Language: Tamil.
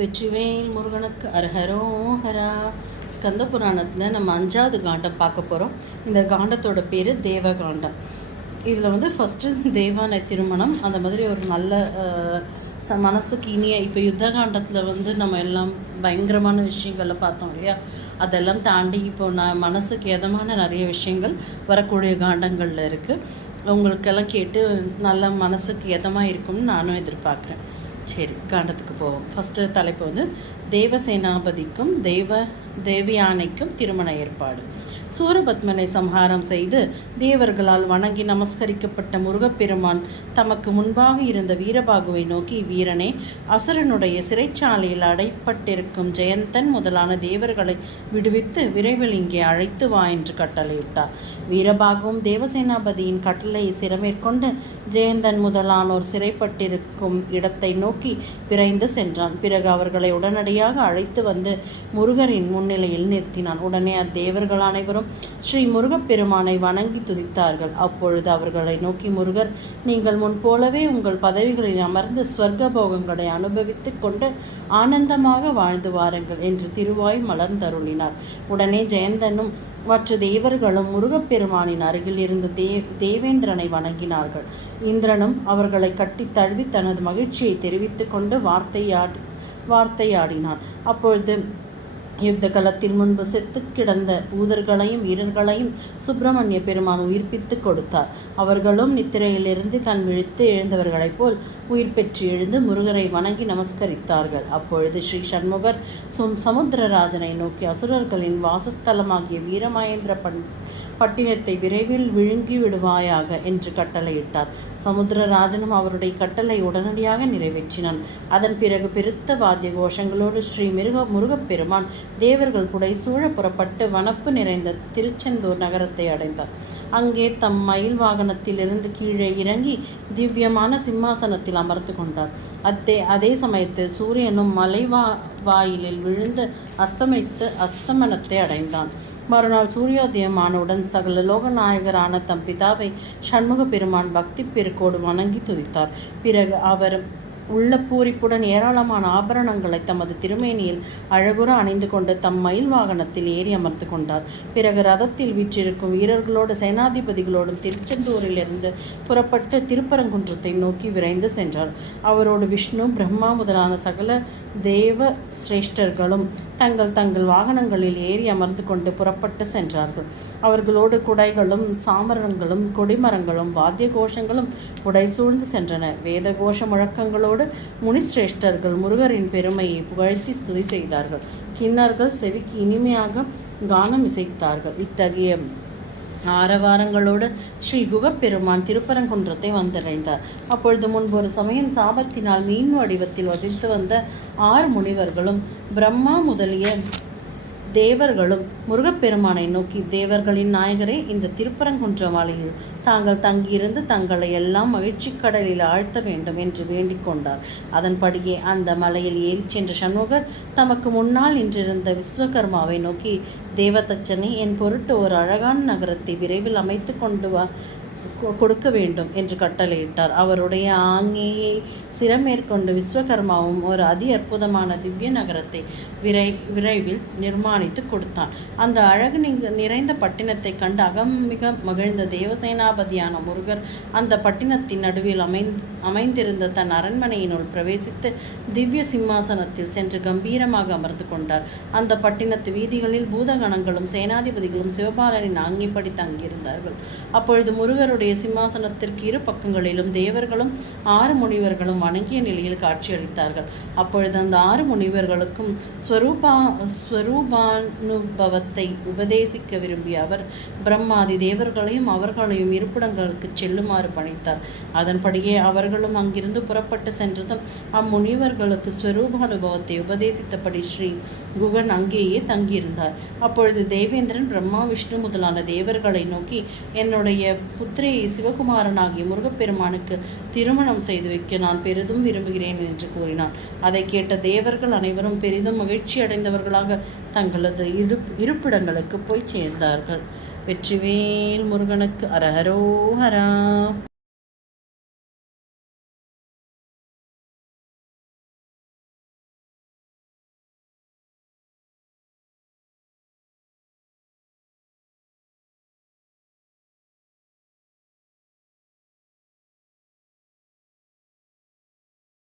வெற்றிவேல் முருகனுக்கு அரஹரோஹரா. ஸ்கந்த புராணத்தில் நம்ம 5வது காண்டம் பார்க்க போகிறோம். இந்த காண்டத்தோட பேர் தேவகாண்டம். இதில் ஃபஸ்ட்டு தேவானை திருமணம், அந்த மாதிரி ஒரு நல்ல மனசுக்கு இனிய. இப்போ யுத்த காண்டத்தில் நம்ம எல்லாம் பயங்கரமான விஷயங்களை பார்த்தோம் இல்லையா? அதெல்லாம் தாண்டி இப்போ மனசுக்கு எதமான நிறைய விஷயங்கள் வரக்கூடிய காண்டங்களில் இருக்குது. உங்களுக்கெல்லாம் கேட்டு நல்ல மனசுக்கு எதமாக இருக்கும்னு நானும் எதிர்பார்க்குறேன். சரி, காண்டத்துக்கு போவோம். ஃபஸ்ட்டு தலைப்பு தேவசேனாபதிக்கும் தேவயானைக்கும் திருமண ஏற்பாடு. சூரபத்மனை சம்ஹாரம் செய்து தேவர்களால் வணங்கி நமஸ்கரிக்கப்பட்ட முருகப்பெருமான் தமக்கு முன்பாக இருந்த வீரபாகுவை நோக்கி, வீரனே, அசுரனுடைய சிறைச்சாலையில் அடைப்பட்டிருக்கும் ஜெயந்தன் முதலான தேவர்களை விடுவித்து விரைவில் இங்கே அழைத்து வா என்று கட்டளையிட்டார். வீரபாகுவும் தேவசேனாபதியின் கட்டளையை சிறமேற்கொண்டு ஜெயந்தன் முதலானோர் சிறைப்பட்டிருக்கும் இடத்தை நோக்கி விரைந்து சென்றான். பிறகு அவர்களை உடனடியாக அழைத்து வந்து முருகரின் முன்னிலையில் நிறுத்தினான். உடனே அத்தேவர்கள் அனைவரும் ஸ்ரீ முருகப்பெருமானை வணங்கி துதித்தார்கள். அப்பொழுது அவர்களை நோக்கி முருகர், நீங்கள் முன் போலவே உங்கள் பதவிகளில் அமர்ந்து ஸ்வர்க போகங்களை அனுபவித்துக் கொண்டு ஆனந்தமாக வாழ்ந்து வாருங்கள் என்று திருவாய் மலர்ந்தருளினார். உடனே ஜெயந்தனும் மற்ற தேவர்களும் முருகப்பெருமானின் அருகில் இருந்த தேவேந்திரனை வணங்கினார்கள். இந்திரனும் அவர்களை கட்டி தழுவி தனது மகிழ்ச்சியை தெரிவித்துக் கொண்டு வார்த்தையாடினான். அப்பொழுது யுத்த களத்தில் முன்பு செத்து கிடந்த பூதர்களையும் வீரர்களையும் சுப்பிரமணிய பெருமான் உயிர்ப்பித்து கொடுத்தார். அவர்களும் நித்திரையிலிருந்து கண் விழித்து எழுந்தவர்களைப் போல் உயிர் பெற்று எழுந்து முருகரை வணங்கி நமஸ்கரித்தார்கள். அப்பொழுது ஸ்ரீ சண்முகர் சமுத்திரராஜனை நோக்கி, அசுரர்களின் வாசஸ்தலமாகிய வீரமகேந்திர பட்டினத்தை விரைவில் விழுங்கி விடுவாயாக என்று கட்டளையிட்டார். சமுத்திரராஜனும் அவருடைய கட்டளை உடனடியாக நிறைவேற்றினான். அதன் பிறகு பெருத்த வாத்திய கோஷங்களோடு ஸ்ரீ முருகப்பெருமான் தேவர்கள் புடை சூழ புறப்பட்டு வனப்பு நிறைந்த திருச்செந்தூர் நகரத்தை அடைந்தார். அங்கே தம் மயில் வாகனத்திலிருந்து கீழே இறங்கி திவ்யமான சிம்மாசனத்தில் அமர்ந்து கொண்டார். அதே சமயத்தில் சூரியனும் வாயிலில் விழுந்து அஸ்தமனத்தை அடைந்தான். மறுநாள் சூரியோதயமானவுடன் சகல லோகநாயகரான தம் பிதாவை சண்முக பெருமான் பக்தி பெருக்கோடு வணங்கி துதித்தார். பிறகு அவர் உள்ள பூரிப்புடன் ஏராளமான ஆபரணங்களை தமது திருமேனியில் அழகுற அணிந்து கொண்டு தம் மயில் வாகனத்தில் ஏறி அமர்ந்து கொண்டார். பிறகு ரதத்தில் வீற்றிருக்கும் வீரர்களோடு சேனாதிபதிகளோடும் திருச்செந்தூரிலிருந்து புறப்பட்டு திருப்பரங்குன்றத்தை நோக்கி விரைந்து சென்றார். அவரோடு விஷ்ணு, பிரம்மா முதலான சகல தேவ சிரேஷ்டர்களும் தங்கள் வாகனங்களில் ஏறி அமர்ந்து கொண்டு புறப்பட்டு சென்றார்கள். அவர்களோடு குடைகளும் சாமரங்களும் கொடிமரங்களும் வாத்திய கோஷங்களும் புடை சூழ்ந்து சென்றன. வேத கோஷ முழக்கங்களோடு முனிசிரேஷ்டர்கள் முருகரின் பெருமையை புகழ்த்தி ஸ்துதி செய்தார்கள். கிண்ணர்கள் செவிக்கு இனிமையாக கானம் இசைத்தார்கள். இத்தகைய ஆரவாரங்களோடு ஸ்ரீ குகப்பெருமான் திருப்பரங்குன்றத்தை வந்தடைந்தார். அப்பொழுது முன்பு ஒரு சமயம் சாபத்தினால் மீன் வடிவத்தில் வசித்து வந்த 6 முனிவர்களும் பிரம்மா முதலிய தேவர்களும் முருகப்பெருமானை நோக்கி, தேவர்களின் நாயகரே, இந்த திருப்பரங்குன்ற மலையில் தாங்கள் தங்கியிருந்து தங்களை எல்லாம் மகிழ்ச்சி கடலில் ஆழ்த்த வேண்டும் என்று வேண்டிக் கொண்டார். அதன்படியே அந்த மலையில் ஏறிச் சென்ற சண்முகர் தமக்கு முன்னால் நின்றிருந்த விஸ்வகர்மாவை நோக்கி, தேவதச்சனை, என் பொருட்டு ஒரு அழகான நகரத்தை விரைவில் அமைத்து கொண்டு கொடுக்க வேண்டும் என்று கட்டளையிட்டார். அவருடைய ஆங்கையை சிரமேற்கொண்டு விஸ்வகர்மாவும் ஒரு அதி அற்புதமான திவ்ய நகரத்தை விரைவில் நிர்மாணித்து கொடுத்தான். அந்த அழகு நிறைந்த பட்டினத்தை கண்டு அகமிக மகிழ்ந்த தேவசேனாபதியான முருகர் அந்த பட்டினத்தின் நடுவில் அமைந்திருந்த தன் அரண்மனையினுள் பிரவேசித்து திவ்ய சிம்மாசனத்தில் சென்று கம்பீரமாக அமர்ந்து கொண்டார். அந்த பட்டினத்து வீதிகளில் பூதகணங்களும் சேனாதிபதிகளும் சிவபாலனின் ஆங்கிப்படி தங்கியிருந்தார்கள். அப்பொழுது முருகருடைய சிம்மாசனத்திற்கு இரு பக்கங்களிலும் தேவர்களும் 6 முனிவர்களும் வணங்கிய நிலையில் காட்சியளித்தார்கள். அப்பொழுது அந்த 6 முனிவர்களுக்கும் ஸ்வரூபானுபவத்தை உபதேசிக்க விரும்பிய அவர் பிரம்மாதி தேவர்களையும் அவர்களையும் இருப்பிடங்களுக்கு செல்லுமாறு பணித்தார். அதன்படியே அவர்களும் அங்கிருந்து புறப்பட்டு சென்றதும் அம்முனிவர்களுக்கு ஸ்வரூபானுபவத்தை உபதேசித்தபடி ஸ்ரீ குகன் அங்கேயே தங்கியிருந்தார். அப்பொழுது தேவேந்திரன் பிரம்மா, விஷ்ணு முதலான தேவர்களை நோக்கி, என்னுடைய புத்திரியை சிவகுமாரனாகிய முருகப்பெருமானுக்கு திருமணம் செய்து வைக்க நான் பெரிதும் விரும்புகிறேன் என்று கூறினான். அதை கேட்ட தேவர்கள் அனைவரும் பெரிதும் மகிழ்ச்சி அடைந்தவர்களாக தங்களது இருப்பிடங்களுக்கு போய் சேர்ந்தார்கள். வெற்றிவேல் முருகனுக்கு அரஹரோஹரா.